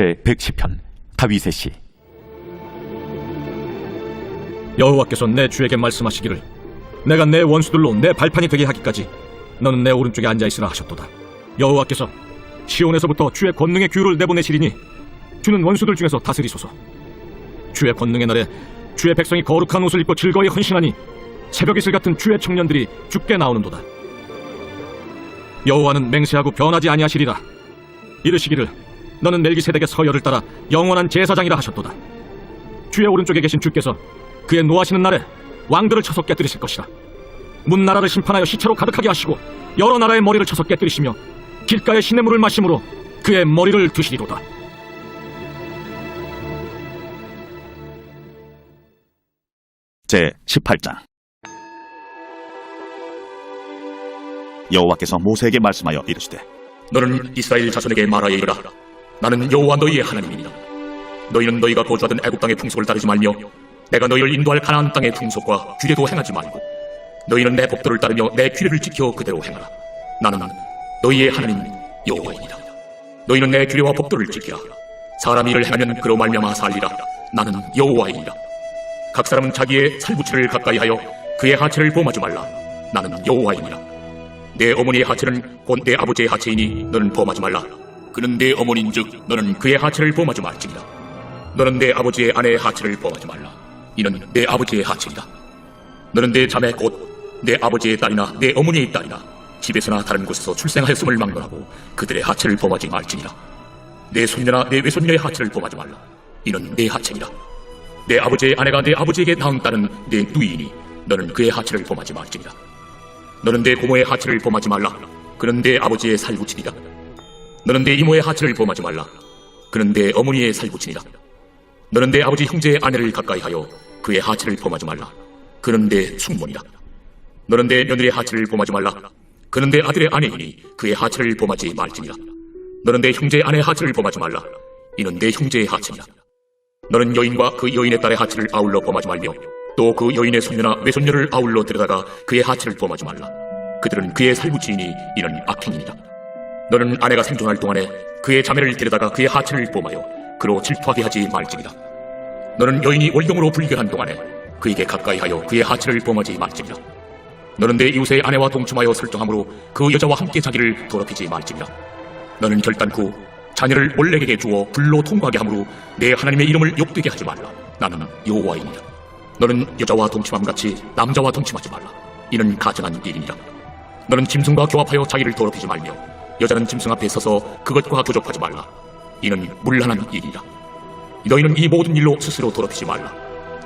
제110편 다윗의 시. 여호와께서 내 주에게 말씀하시기를 내가 내 원수들로 내 발판이 되게 하기까지 너는 내 오른쪽에 앉아있으라 하셨도다. 여호와께서 시온에서부터 주의 권능의 규를 내보내시리니 주는 원수들 중에서 다스리소서. 주의 권능의 날에 주의 백성이 거룩한 옷을 입고 즐거이 헌신하니 새벽 이슬 같은 주의 청년들이 주께 나오는도다. 여호와는 맹세하고 변하지 아니하시리라. 이르시기를 너는 멜기세덱의 서열을 따라 영원한 제사장이라 하셨도다. 주의 오른쪽에 계신 주께서 그의 노하시는 날에 왕들을 쳐서 깨뜨리실 것이라. 문 나라를 심판하여 시체로 가득하게 하시고 여러 나라의 머리를 쳐서 깨뜨리시며 길가의 시냇물을 마심으로 그의 머리를 드시리로다. 제18장. 여호와께서 모세에게 말씀하여 이르시되 너는 이스라엘 자손에게 말하여 이르라. 나는 여호와 너희의 하나님이니라. 너희는 너희가 거주하던 애굽 땅의 풍속을 따르지 말며 내가 너희를 인도할 가나안 땅의 풍속과 규례도 행하지 말고 너희는 내 법도를 따르며 내 규례를 지켜 그대로 행하라. 나는 너희의 하나님 여호와이니라. 너희는 내 규례와 법도를 지키라. 사람이 이를 행하면 그로 말미암아 살리라. 나는 여호와이니라. 각 사람은 자기의 살부치를 가까이 하여 그의 하체를 범하지 말라. 나는 여호와이니라. 내 어머니의 하체는 곧 내 아버지의 하체이니 너는 범하지 말라. 그는 내 어머니인즉 너는 그의 하체를 범하지 말지니라. 너는 내 아버지의 아내의 하체를 범하지 말라. 이는 내 아버지의 하체이다. 너는 내 자매 곧 내 아버지의 딸이나 내 어머니의 딸이나 집에서나 다른 곳에서 출생하였음을 막론하고 그들의 하체를 범하지 말지니라. 내 손녀나 내 외손녀의 하체를 범하지 말라. 이는 내 하체이다. 내 아버지의 아내가 내 아버지에게 낳은 딸은 내 누이이니 너는 그의 하체를 범하지 말지니라. 너는 내 고모의 하체를 범하지 말라. 그는 내 아버지의 살부친이다. 너는 내 이모의 하체를 범하지 말라. 그는 내 어머니의 살부친이다. 너는 내 아버지 형제의 아내를 가까이 하여 그의 하체를 범하지 말라. 그는 내 숙모이다. 너는 내 며느리의 하체를 범하지 말라. 그는 내 아들의 아내이니 그의 하체를 범하지 말지니라. 너는 내 형제의 아내의 하체를 범하지 말라. 이는 내 형제의 하체니라. 너는 여인과 그 여인의 딸의 하체를 아울러 범하지 말며 또 그 여인의 손녀나 외손녀를 아울러 데려다가 그의 하체를 범하지 말라. 그들은 그의 살부치이니 이는 악행이니라. 너는 아내가 생존할 동안에 그의 자매를 데려다가 그의 하체를 범하여 그로 질투하게 하지 말지니라. 너는 여인이 월경으로 불결한 동안에 그에게 가까이 하여 그의 하체를 범하지 말지니라. 너는 내 이웃의 아내와 동침하여 설정함으로 그 여자와 함께 자기를 더럽히지 말지니라. 너는 결단코 자녀를 몰렉에게 주어 불로 통과하게 함으로 내 하나님의 이름을 욕되게 하지 말라. 나는 여호와이니라. 너는 여자와 동침함같이 남자와 동침하지 말라. 이는 가증한 일이니라. 너는 짐승과 교합하여 자기를 더럽히지 말며 여자는 짐승 앞에 서서 그것과 교접하지 말라. 이는 문란한 일이라. 너희는 이 모든 일로 스스로 더럽히지 말라.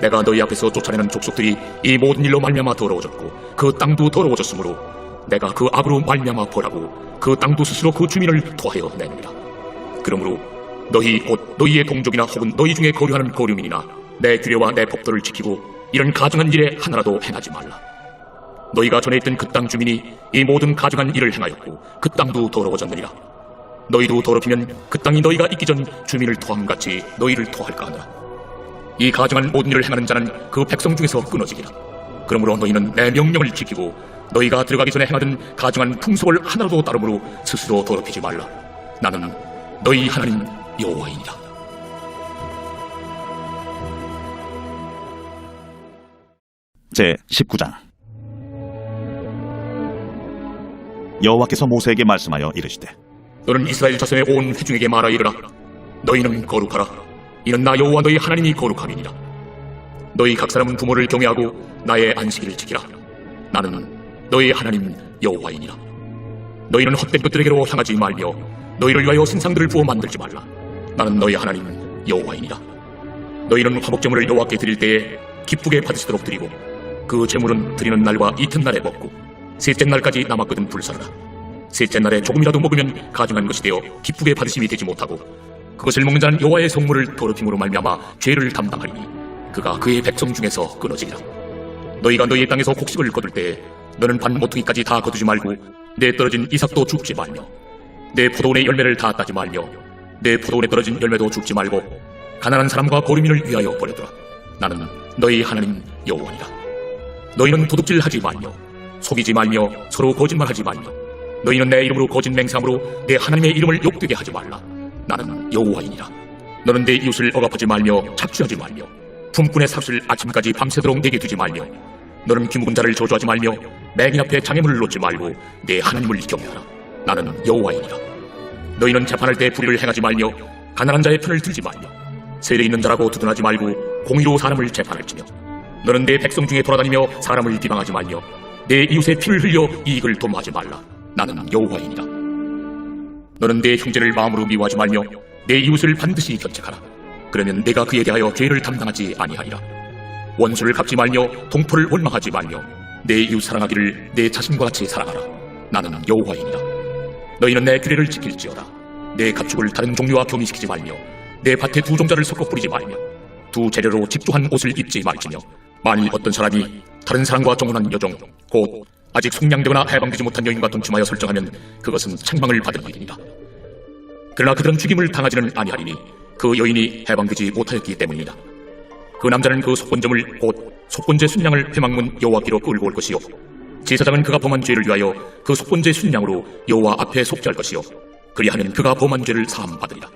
내가 너희 앞에서 쫓아내는 족속들이 이 모든 일로 말미암아 더러워졌고 그 땅도 더러워졌으므로 내가 그 악으로 말미암아 벌하고 그 땅도 스스로 그 주민을 토하여 내느니라. 그러므로 너희 곧 너희의 동족이나 혹은 너희 중에 거류하는 거류민이나 내 규례와 내 법도를 지키고 이런 가증한 일에 하나라도 행하지 말라. 너희가 전에 있던 그 땅 주민이 이 모든 가증한 일을 행하였고 그 땅도 더러워졌느니라. 너희도 더럽히면 그 땅이 너희가 있기 전 주민을 토함같이 너희를 토할까 하느라. 이 가증한 모든 일을 행하는 자는 그 백성 중에서 끊어지리라. 그러므로 너희는 내 명령을 지키고 너희가 들어가기 전에 행하던 가증한 풍속을 하나라도 따름으로 스스로 더럽히지 말라. 나는 너희 하나님 여호와이니라. 제19장. 여호와께서 모세에게 말씀하여 이르시되 너는 이스라엘 자손의 온 회중에게 말하여 이르라. 너희는 거룩하라. 이는 나 여호와 너희 하나님이 거룩함이니라. 너희 각 사람은 부모를 경외하고 나의 안식일을 지키라. 나는 너희 하나님 여호와이니라. 너희는 헛된 것들에게로 향하지 말며 너희를 위하여 신상들을 부어 만들지 말라. 나는 너희 하나님 여호와이니라. 너희는 화목제물을 여호와께 드릴 때에 기쁘게 받으시도록 드리고 그 제물은 드리는 날과 이튿날에 먹고 셋째 날까지 남았거든 불사르라. 셋째 날에 조금이라도 먹으면 가증한 것이 되어 기쁘게 받으심이 되지 못하고 그것을 먹는 자는 여호와의 성물을 더럽힘으로 말미암아 죄를 담당하리니 그가 그의 백성 중에서 끊어지리라. 너희가 너희의 땅에서 곡식을 거둘 때에 너는 반 모퉁이까지 다 거두지 말고 내 떨어진 이삭도 줍지 말며 내 포도원의 열매를 다 따지 말며 내 포도원에 떨어진 열매도 줍지 말고 가난한 사람과 거류민을 위하여 버려두라. 나는 너희 하나님 여호와니라. 너희는 도둑질하지 말며 속이지 말며 서로 거짓말하지 말며 너희는 내 이름으로 거짓 맹세함으로 내 하나님의 이름을 욕되게 하지 말라. 나는 여호와이니라. 너는 내 이웃을 억압하지 말며 착취하지 말며 품꾼의 삭을 아침까지 밤새도록 내게 두지 말며 너는 귀묵은 자를 저주하지 말며 맹인 앞에 장애물을 놓지 말고 내 하나님을 경외하라. 나는 여호와이니라. 너희는 재판할 때 불의를 행하지 말며 가난한 자의 편을 들지 말며 세례 있는 자라고 두둔하지 말고 공의로 사람을 재판할지며 너는 내 백성 중에 돌아다니며 사람을 비방하지 말며 내 이웃의 피를 흘려 이익을 도모하지 말라. 나는 여호와이니라. 너는 내 형제를 마음으로 미워하지 말며 내 이웃을 반드시 견책하라. 그러면 내가 그에 대하여 죄를 담당하지 아니하리라. 원수를 갚지 말며 동포를 원망하지 말며 내 이웃 사랑하기를 내 자신과 같이 사랑하라. 나는 여호와이니라. 너희는 내 규례를 지킬지어다. 내 가축을 다른 종류와 교미시키지 말며 내 밭에 두 종자를 섞어 뿌리지 말며 두 재료로 집중한 옷을 입지 말지며 만일 어떤 사람이 다른 사람과 정혼한 여종 곧 아직 속량되거나 해방되지 못한 여인과 동침하여 설정하면 그것은 책망을 받을 일이니라. 그러나 그들은 죽임을 당하지는 아니하리니 그 여인이 해방되지 못하였기 때문이다. 그 남자는 그 속건점을 곧 속건제 순양을 회막문 여호와께로 끌고 올 것이요 제사장은 그가 범한 죄를 위하여 그 속건제 순양으로 여호와 앞에 속죄할 것이요 그리하면 그가 범한 죄를 사함받으리라.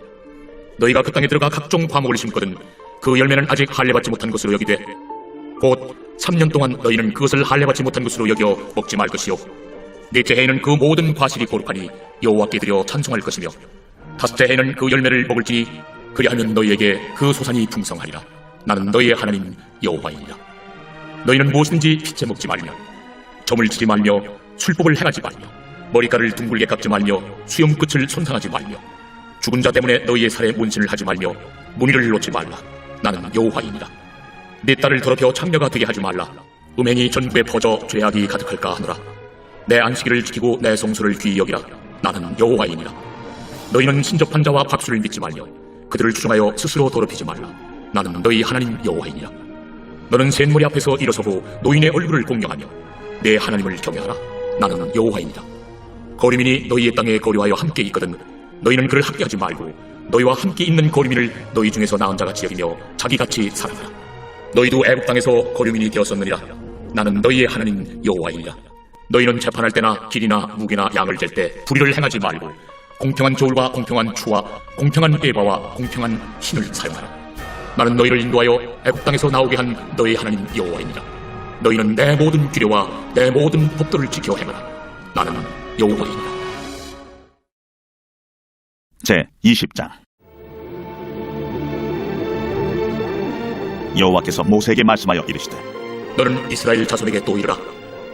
너희가 그 땅에 들어가 각종 과목을 심거든 그 열매는 아직 할례받지 못한 것으로 여기되 곧 3년 동안 너희는 그것을 할례받지 못한 것으로 여겨 먹지 말 것이요 넷째 해에는 그 모든 과실이 거룩하니 여호와께 드려 찬송할 것이며 다섯째 해에는 그 열매를 먹을지니 그리하면 너희에게 그 소산이 풍성하리라. 나는 너희의 하나님 여호와이니라. 너희는 무엇이든지 피째 먹지 말며 점을 치지 말며 술법을 행하지 말며 머리카락을 둥글게 깎지 말며 수염 끝을 손상하지 말며 죽은 자 때문에 너희의 살에 문신을 하지 말며 무늬를 놓지 말라. 나는 여호와이니라. 내 딸을 더럽혀 창녀가 되게 하지 말라. 음행이 전국에 퍼져 죄악이 가득할까 하노라. 내 안식일을 지키고 내 성소를 귀히 여기라. 나는 여호와이니라. 너희는 신접한 자와 박수를 믿지 말며 그들을 추종하여 스스로 더럽히지 말라. 나는 너희 하나님 여호와이니라. 너는 셋머리 앞에서 일어서고 노인의 얼굴을 공경하며 내 하나님을 경외하라. 나는 여호와이니라. 거류민이 너희의 땅에 거류하여 함께 있거든 너희는 그를 학대하지 말고 너희와 함께 있는 거류민을 너희 중에서 나은 자같이 여기며 자기같이 사랑하라. 너희도 애국 땅에서 거류민이 되었었느니라. 나는 너희의 하나님 여호와이니라. 너희는 재판할 때나 길이나 무게나 양을 잴 때 불의를 행하지 말고 공평한 저울과 공평한 추와 공평한 에바와 공평한 신을 사용하라. 나는 너희를 인도하여 애국 땅에서 나오게 한 너희 하나님 여호와이니라. 너희는 내 모든 규례와 내 모든 법도를 지켜 행하라. 나는 여호와이니라. 제20장 여호와께서 모세에게 말씀하여 이르시되 너는 이스라엘 자손에게 또 이르라.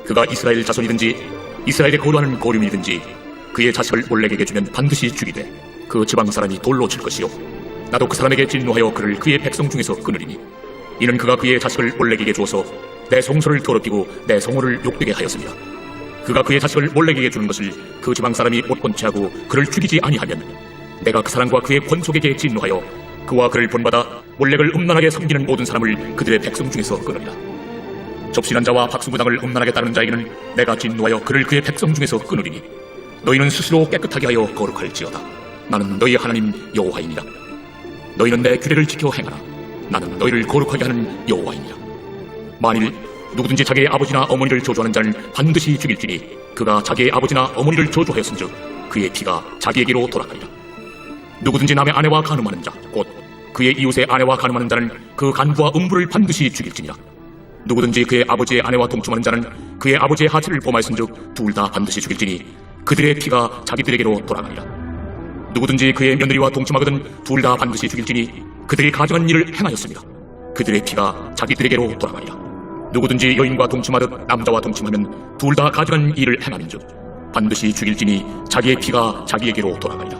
그가 이스라엘 자손이든지 이스라엘에 거류하는 거류민이든지 그의 자식을 몰렉에게 주면 반드시 죽이되 그 지방 사람이 돌로 칠 것이요 나도 그 사람에게 진노하여 그를 그의 백성 중에서 끊으리니 이는 그가 그의 자식을 몰렉에게 주어서 내 성소를 더럽히고 내 성호를 욕되게 하였습니다. 그가 그의 자식을 몰렉에게 주는 것을 그 지방 사람이 못 번체하고 그를 죽이지 아니하면 내가 그 사람과 그의 권속에게 진노하여 그와 그를 본받아 몰렉을 음란하게 섬기는 모든 사람을 그들의 백성 중에서 끊으리라. 접신한 자와 박수무당을 음란하게 따르는 자에게는 내가 진노하여 그를 그의 백성 중에서 끊으리니 너희는 스스로 깨끗하게 하여 거룩할지어다. 나는 너희 하나님 여호와이니라. 너희는 내 규례를 지켜 행하라. 나는 너희를 거룩하게 하는 여호와이니라. 만일 누구든지 자기의 아버지나 어머니를 저주하는 자는 반드시 죽일지니 그가 자기의 아버지나 어머니를 저주하였은즉 그의 피가 자기에게로 돌아가리라. 누구든지 남의 아내와 간음하는 자 곧 그의 이웃의 아내와 간음하는 자는 그 간부와 음부를 반드시 죽일지니라. 누구든지 그의 아버지의 아내와 동침하는 자는 그의 아버지의 하체를 범하였은즉 둘 다 반드시 죽일지니 그들의 피가 자기들에게로 돌아가리라. 누구든지 그의 며느리와 동침하거든 둘 다 반드시 죽일지니 그들이 가증한 일을 행하였습니다. 그들의 피가 자기들에게로 돌아가리라. 누구든지 여인과 동침하듯 남자와 동침하면 둘 다 가증한 일을 행함인즉 반드시 죽일지니 자기의 피가 자기에게로 돌아가리라.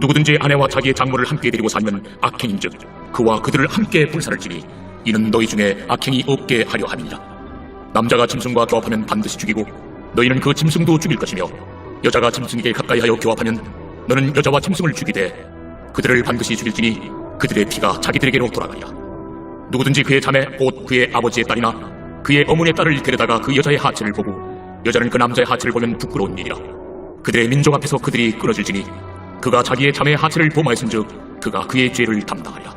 누구든지 아내와 자기의 장모를 함께 데리고 살면 악행인즉 그와 그들을 함께 불살을지니 이는 너희 중에 악행이 없게 하려 함이니라. 남자가 짐승과 교합하면 반드시 죽이고 너희는 그 짐승도 죽일 것이며 여자가 짐승에게 가까이하여 교합하면 너는 여자와 짐승을 죽이되 그들을 반드시 죽일지니 그들의 피가 자기들에게로 돌아가리라. 누구든지 그의 자매 곧 그의 아버지의 딸이나 그의 어머니의 딸을 데려다가 그 여자의 하체를 보고 여자는 그 남자의 하체를 보면 부끄러운 일이라. 그들의 민족 앞에서 그들이 끊어질지니 그가 자기의 자매의 하체를 범하였은즉 그가 그의 죄를 담당하리라.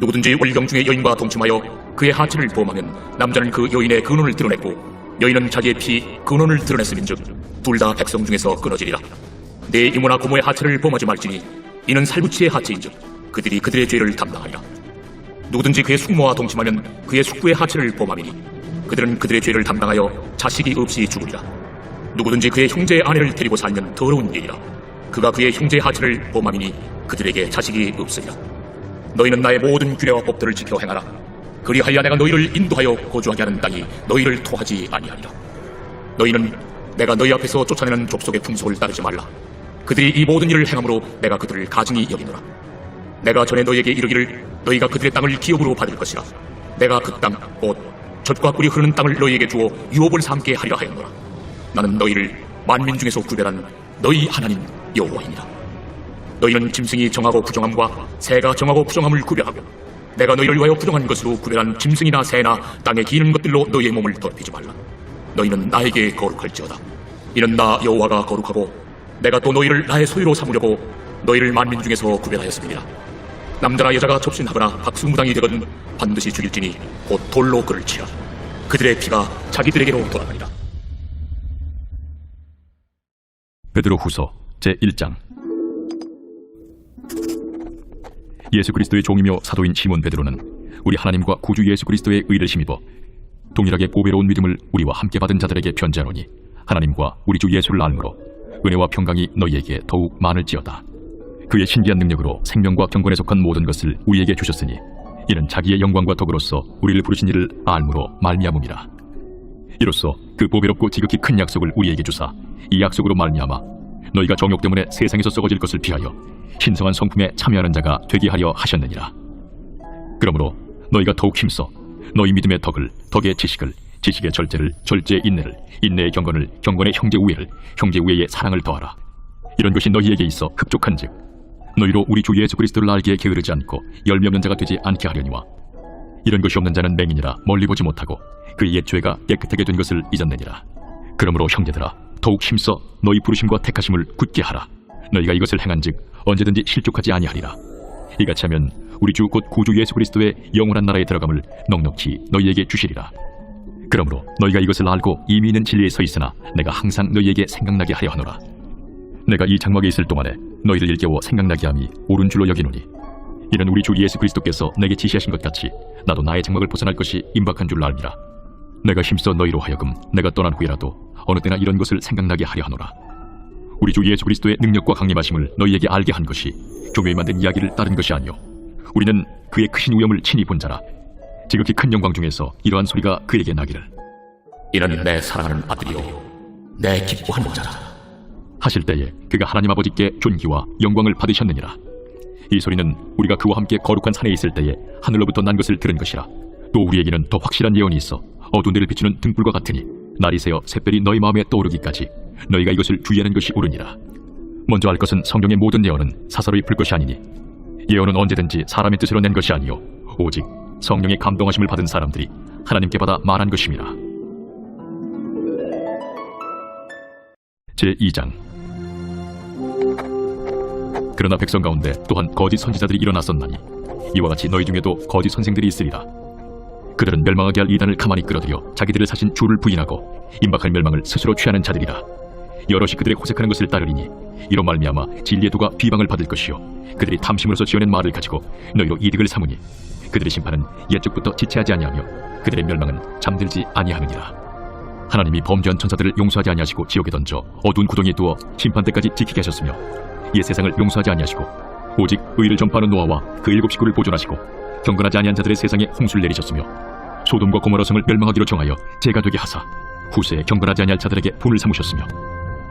누구든지 월경 중에 여인과 동침하여 그의 하체를 범하면 남자는 그 여인의 근원을 드러냈고 여인은 자기의 피 근원을 드러냈음인즉 둘 다 백성 중에서 끊어지리라. 내 이모나 고모의 하체를 범하지 말지니 이는 살부치의 하체인즉 그들이 그들의 죄를 담당하리라. 누구든지 그의 숙모와 동침하면 그의 숙부의 하체를 범함이니 그들은 그들의 죄를 담당하여 자식이 없이 죽으리라. 누구든지 그의 형제의 아내를 데리고 살면 더러운 일이라. 그가 그의 형제의 하체를 범함이니 그들에게 자식이 없으리라. 너희는 나의 모든 규례와 법들을 지켜 행하라. 그리하여 내가 너희를 인도하여 거주하게 하는 땅이 너희를 토하지 아니하리라. 너희는 내가 너희 앞에서 쫓아내는 족속의 풍속을 따르지 말라. 그들이 이 모든 일을 행함으로 내가 그들을 가증히 여기노라. 내가 전에 너희에게 이르기를 너희가 그들의 땅을 기업으로 받을 것이라. 내가 그 땅 곧 젖과 꿀이 흐르는 땅을 너희에게 주어 유업을 삼게 하리라 하였노라. 나는 너희를 만민 중에서 구별한 너희 하나님 여호와이니라. 너희는 짐승이 정하고 부정함과 새가 정하고 부정함을 구별하고 내가 너희를 위하여 부정한 것으로 구별한 짐승이나 새나 땅에 기는 것들로 너희의 몸을 더럽히지 말라. 너희는 나에게 거룩할지어다. 이는 나 여호와가 거룩하고 내가 또 너희를 나의 소유로 삼으려고 너희를 만민 중에서 구별하였습니다. 남자나 여자가 접신하거나 박수무당이 되거든 반드시 죽일지니 곧 돌로 그를 치라. 그들의 피가 자기들에게로 돌아가리라. 베드로후서 제1장. 예수 그리스도의 종이며 사도인 시몬 베드로는 우리 하나님과 구주 예수 그리스도의 의를 힘입어 동일하게 보배로운 믿음을 우리와 함께 받은 자들에게 편지하노니 하나님과 우리 주 예수를 알므로 은혜와 평강이 너희에게 더욱 많을지어다. 그의 신기한 능력으로 생명과 경건에 속한 모든 것을 우리에게 주셨으니 이는 자기의 영광과 덕으로서 우리를 부르신 이를 알므로 말미암음이라. 이로써 그 보배롭고 지극히 큰 약속을 우리에게 주사 이 약속으로 말미암아 너희가 정욕 때문에 세상에서 썩어질 것을 피하여 신성한 성품에 참여하는 자가 되게 하려 하셨느니라. 그러므로 너희가 더욱 힘써 너희 믿음의 덕을 덕의 지식을 지식의 절제를 절제의 인내를 인내의 경건을 경건의 형제 우애를 형제 우애의 사랑을 더하라. 이런 것이 너희에게 있어 흡족한즉 너희로 우리 주 예수 그리스도를 알기에 게으르지 않고 열미 없는 자가 되지 않게 하려니와 이런 것이 없는 자는 맹인이라 멀리 보지 못하고 그의 옛 죄가 깨끗하게 된 것을 잊었느니라. 그러므로 형제들아 더욱 힘써 너희 부르심과 택하심을 굳게 하라. 너희가 이것을 행한즉 언제든지 실족하지 아니하리라. 이같이 하면 우리 주 곧 구주 예수 그리스도의 영원한 나라에 들어감을 넉넉히 너희에게 주시리라. 그러므로 너희가 이것을 알고 이미 있는 진리에 서 있으나 내가 항상 너희에게 생각나게 하려 하노라. 내가 이 장막에 있을 동안에 너희를 일깨워 생각나게 함이 옳은 줄로 여기노니 이는 우리 주 예수 그리스도께서 내게 지시하신 것 같이 나도 나의 장막을 벗어날 것이 임박한 줄로 알미라. 내가 힘써 너희로 하여금 내가 떠난 후에라도 어느 때나 이런 것을 생각나게 하려 하노라. 우리 주 예수 그리스도의 능력과 강림하심을 너희에게 알게 한 것이 교묘히 만든 이야기를 따른 것이 아니요 우리는 그의 크신 위엄을 친히 본 자라. 지극히 큰 영광 중에서 이러한 소리가 그에게 나기를 이는 내 사랑하는 아들이요 내 기뻐하는 자라 하실 때에 그가 하나님 아버지께 존귀와 영광을 받으셨느니라. 이 소리는 우리가 그와 함께 거룩한 산에 있을 때에 하늘로부터 난 것을 들은 것이라. 또 우리에게는 더 확실한 예언이 있어 어두운 데를 비추는 등불과 같으니 날이 새어 샛별이 너희 마음에 떠오르기까지 너희가 이것을 주의하는 것이 옳으니라. 먼저 알 것은 성경의 모든 예언은 사사로이 풀 것이 아니니 예언은 언제든지 사람의 뜻으로 낸 것이 아니요 오직 성령의 감동하심을 받은 사람들이 하나님께 받아 말한 것임이라. 제2장. 그러나 백성 가운데 또한 거짓 선지자들이 일어났었나니 이와 같이 너희 중에도 거짓 선생들이 있으리라. 그들은 멸망하게 할 이단을 가만히 끌어들여 자기들을 사신 주를 부인하고 임박할 멸망을 스스로 취하는 자들이라. 여럿이 그들의 호색하는 것을 따르리니 이로 말미암아 진리의 도가 비방을 받을 것이요 그들이 탐심으로서 지어낸 말을 가지고 너희로 이득을 삼으니 그들의 심판은 옛적부터 지체하지 아니하며 그들의 멸망은 잠들지 아니하느니라. 하나님이 범죄한 천사들을 용서하지 아니하시고 지옥에 던져 어두운 구덩이에 두어 심판 때까지 지키게 하셨으며 이 세상을 용서하지 아니하시고 오직 의를 전파하는 노아와 그 7 식구를 보존하시고 경건하지 아니한 자들의 세상에 홍수를 내리셨으며 소돔과 고모라 성을 멸망하기로 정하여 죄가 되게 하사 후세에 경건하지 아니할 자들에게 분을 삼으셨으며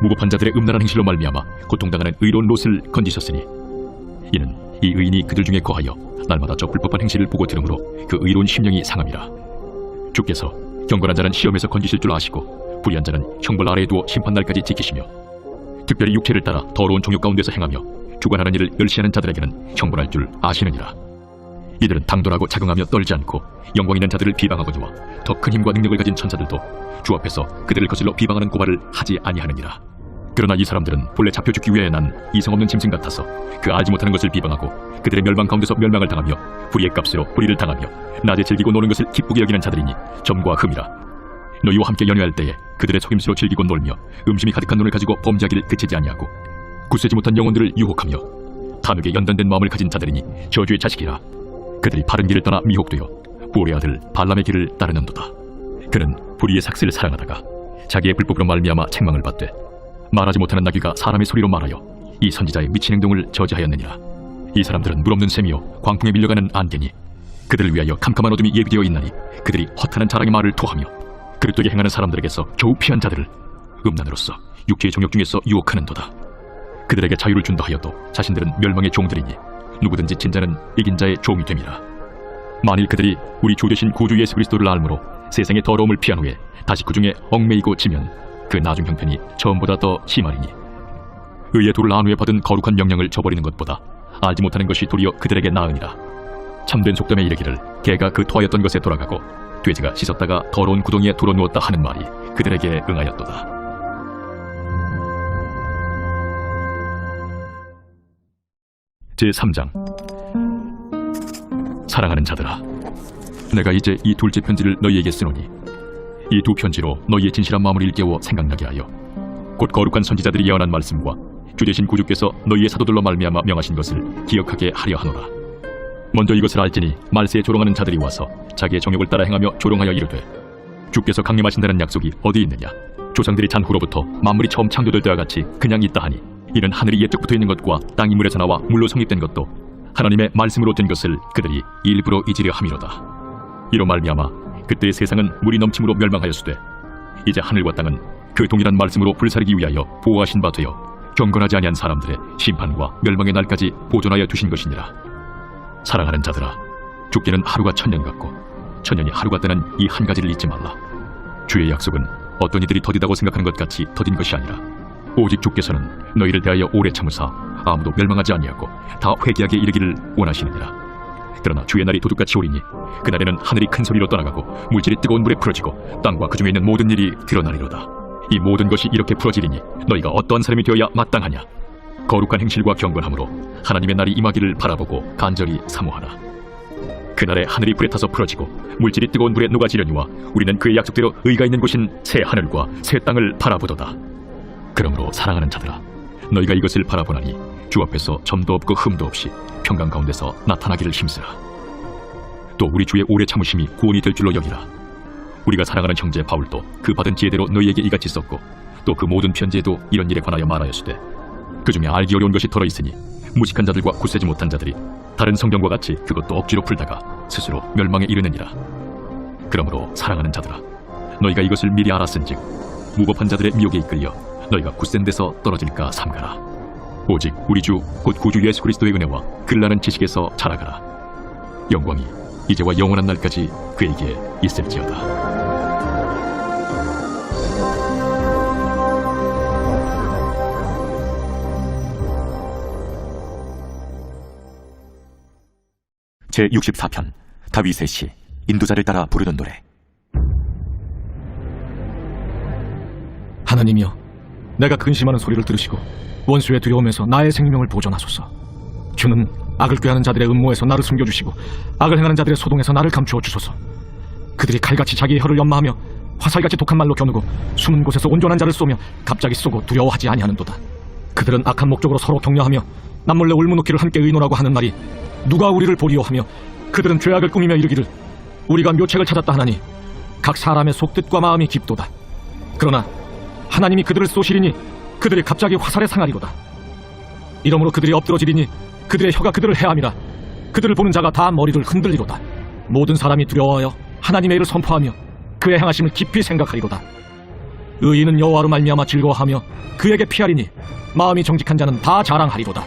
무법한 자들의 음란한 행실로 말미암아 고통당하는 의로운 롯을 건지셨으니 이는 이 의인이 그들 중에 거하여 날마다 저 불법한 행실을 보고 들으므로 그 의로운 심령이 상함이라. 주께서 경건한 자는 시험에서 건지실 줄 아시고 불의한 자는 형벌 아래에 두어 심판날까지 지키시며 특별히 육체를 따라 더러운 종욕 가운데서 행하며 주관하는 일을 멸시하는 자들에게는 형벌할 줄 아시느니라. 이들은 당돌하고 자긍하며 떨지 않고 영광 있는 자들을 비방하거니와 더 큰 힘과 능력을 가진 천사들도 주 앞에서 그들을 거슬러 비방하는 고발을 하지 아니하느니라. 그러나 이 사람들은 본래 잡혀 죽기 위하여 난 이성 없는 짐승 같아서 그 알지 못하는 것을 비방하고 그들의 멸망 가운데서 멸망을 당하며 불의의 값으로 불의를 당하며 낮에 즐기고 노는 것을 기쁘게 여기는 자들이니 점과 흠이라. 너희와 함께 연회할 때에 그들의 속임수로 즐기고 놀며 음심이 가득한 눈을 가지고 범죄하기를 그치지 아니하고 굳세지 못한 영혼들을 유혹하며 탐욕에 연단된 마음을 가진 자들이니 저주의 자식이라. 그들이 바른 길을 떠나 미혹되어 보레 아들 발람의 길을 따르는도다. 그는 불의의 삭슬을 사랑하다가 자기의 불법으로 말미암아 책망을 받되 말하지 못하는 나귀가 사람의 소리로 말하여 이 선지자의 미친 행동을 저지하였느니라. 이 사람들은 물없는 셈이요 광풍에 밀려가는 안개니 그들을 위하여 캄캄한 어둠이 예비되어 있나니 그들이 허탄한 자랑의 말을 토하며 그릇되게 행하는 사람들에게서 겨우 피한 자들을 음란으로서 육체의 정욕 중에서 유혹하는도다. 그들에게 자유를 준다 하여도 자신들은 멸망의 종들이니 누구든지 진 자는 이긴 자의 종이 됨이라. 만일 그들이 우리 주 되신 구주 예수 그리스도를 알므로 세상의 더러움을 피한 후에 다시 그 중에 얽매이고 지면 그 나중 형편이 처음보다 더 심하리니 의의 도를 안 후에 받은 거룩한 명령을 저버리는 것보다 알지 못하는 것이 도리어 그들에게 나으니라. 참된 속담에 이르기를 개가 그 토하였던 것에 돌아가고 돼지가 씻었다가 더러운 구덩이에 돌아누웠다 하는 말이 그들에게 응하였도다. 제3장. 사랑하는 자들아, 내가 이제 이 둘째 편지를 너희에게 쓰노니 이 두 편지로 너희의 진실한 마음을 일깨워 생각나게 하여 곧 거룩한 선지자들이 예언한 말씀과 주 되신 구주께서 너희의 사도들로 말미암아 명하신 것을 기억하게 하려 하노라. 먼저 이것을 알지니 말세에 조롱하는 자들이 와서 자기의 정욕을 따라 행하며 조롱하여 이르되 주께서 강림하신다는 약속이 어디 있느냐. 조상들이 잔 후로부터 만물이 처음 창조될 때와 같이 그냥 있다 하니 이는 하늘이 옛적 붙어 있는 것과 땅이 물에서 나와 물로 성립된 것도 하나님의 말씀으로 된 것을 그들이 일부러 잊으려 함이로다. 이로 말미암아 그때의 세상은 물이 넘침으로 멸망하였으되 이제 하늘과 땅은 그 동일한 말씀으로 불사르기 위하여 보호하신 바 되어 경건하지 아니한 사람들의 심판과 멸망의 날까지 보존하여 두신 것이니라. 사랑하는 자들아, 죽기는 하루가 천년 같고 천년이 하루 같다는 이 한 가지를 잊지 말라. 주의 약속은 어떤 이들이 더디다고 생각하는 것 같이 더딘 것이 아니라 오직 주께서는 너희를 대하여 오래 참으사 아무도 멸망하지 아니하고 다 회개하게 이르기를 원하시느니라. 그러나 주의 날이 도둑같이 오리니 그날에는 하늘이 큰 소리로 떠나가고 물질이 뜨거운 물에 풀어지고 땅과 그 중에 있는 모든 일이 드러나리로다. 이 모든 것이 이렇게 풀어지리니 너희가 어떠한 사람이 되어야 마땅하냐. 거룩한 행실과 경건함으로 하나님의 날이 임하기를 바라보고 간절히 사모하라. 그날에 하늘이 불에 타서 풀어지고 물질이 뜨거운 불에 녹아지려니와 우리는 그의 약속대로 의가 있는 곳인 새 하늘과 새 땅을 바라보도다. 그러므로 사랑하는 자들아, 너희가 이것을 바라보나니 주 앞에서 점도 없고 흠도 없이 평강 가운데서 나타나기를 힘쓰라. 또 우리 주의 오래 참으심이 구원이 될 줄로 여기라. 우리가 사랑하는 형제 바울도 그 받은 지혜대로 너희에게 이같이 썼고 또 그 모든 편지에도 이런 일에 관하여 말하였으되 그 중에 알기 어려운 것이 덜어있으니 무식한 자들과 굳세지 못한 자들이 다른 성경과 같이 그것도 억지로 풀다가 스스로 멸망에 이르느니라. 그러므로 사랑하는 자들아, 너희가 이것을 미리 알았은즉 무법한 자들의 미혹에 이끌려 너희가 굳센 데서 떨어질까 삼가라. 오직 우리 주 곧 구주 예수 그리스도의 은혜와 글나는 지식에서 자라가라. 영광이 이제와 영원한 날까지 그에게 있을지어다. 제64편 다윗의 시 인도자를 따라 부르는 노래. 하나님이여, 내가 근심하는 소리를 들으시고 원수의 두려움에서 나의 생명을 보존하소서. 주는 악을 꾀하는 자들의 음모에서 나를 숨겨주시고 악을 행하는 자들의 소동에서 나를 감추어 주소서. 그들이 칼같이 자기의 혀를 연마하며 화살같이 독한 말로 겨누고 숨은 곳에서 온전한 자를 쏘며 갑자기 쏘고 두려워하지 아니하는도다. 그들은 악한 목적으로 서로 격려하며 남몰래 울무놓기를 함께 의논하고 하는 말이 누가 우리를 보리오 하며 그들은 죄악을 꾸미며 이르기를 우리가 묘책을 찾았다 하나니 각 사람의 속뜻과 마음이 깊도다. 그러나 하나님이 그들을 쏘시리니 그들이 갑자기 화살에 상하리로다. 이러므로 그들이 엎드러지리니 그들의 혀가 그들을 해함이라. 그들을 보는 자가 다 머리를 흔들리로다. 모든 사람이 두려워하여 하나님의 일을 선포하며 그의 행하심을 깊이 생각하리로다. 의인은 여호와로 말미암아 즐거워하며 그에게 피하리니 마음이 정직한 자는 다 자랑하리로다.